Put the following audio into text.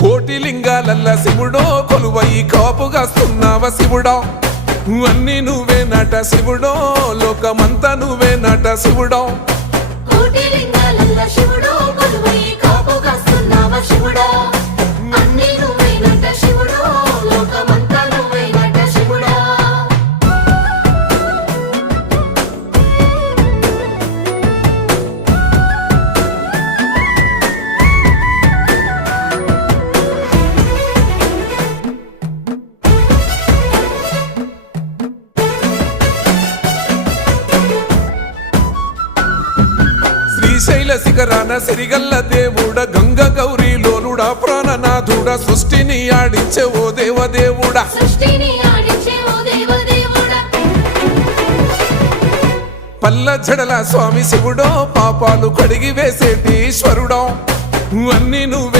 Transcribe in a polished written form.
కోటి లింగాలల్ల శివుడో కొలువై కాపుగాస్తున్నావ శివుడా అన్ని నువ్వే నట శివుడో లోకమంతా నువ్వే నట శివుడో కోటి లింగాలల్ల శివుడో కొలువై కాపుగాస్తున్నావ శివుడా అన్ని నువ్వే నట శివుడో లోకమంతా నువ్వే నట శివుడా శ్రీశైల శిఖరాన సిరిగల్ల దేవుడ గంగ గౌరీ లోలుడా ప్రాణనాథుడ సృష్టిని ఆడించే ఓ దేవదేవుడా సృష్టిని ఆడించే ఓ దేవదేవుడా పల్ల జడల స్వామి శివుడో పాపాలు కడిగి వేసేటి ఈశ్వరుడో అన్ని నువ్వే